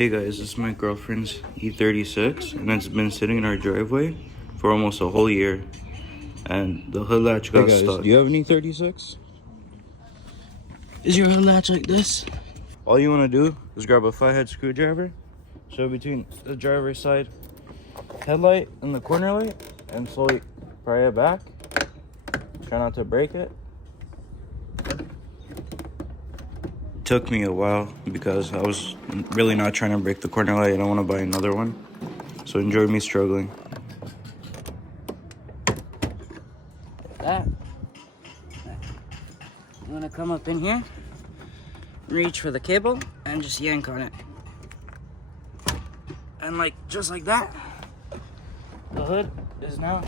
Hey guys, this is my girlfriend's e36 and it's been sitting in our driveway for almost a whole year and the hood latch got stuck. Do you have an e36? Is your hood latch like this? All you want to do is grab a flathead screwdriver, so between the driver's side headlight and the corner light, and slowly pry it back. Try not to break it. Took me a while because I was really not trying to break the corner light. I don't want to buy another one, so enjoy me struggling. That. You want to come up in here, reach for the cable, and just yank on it. And like, just like that, the hood is now.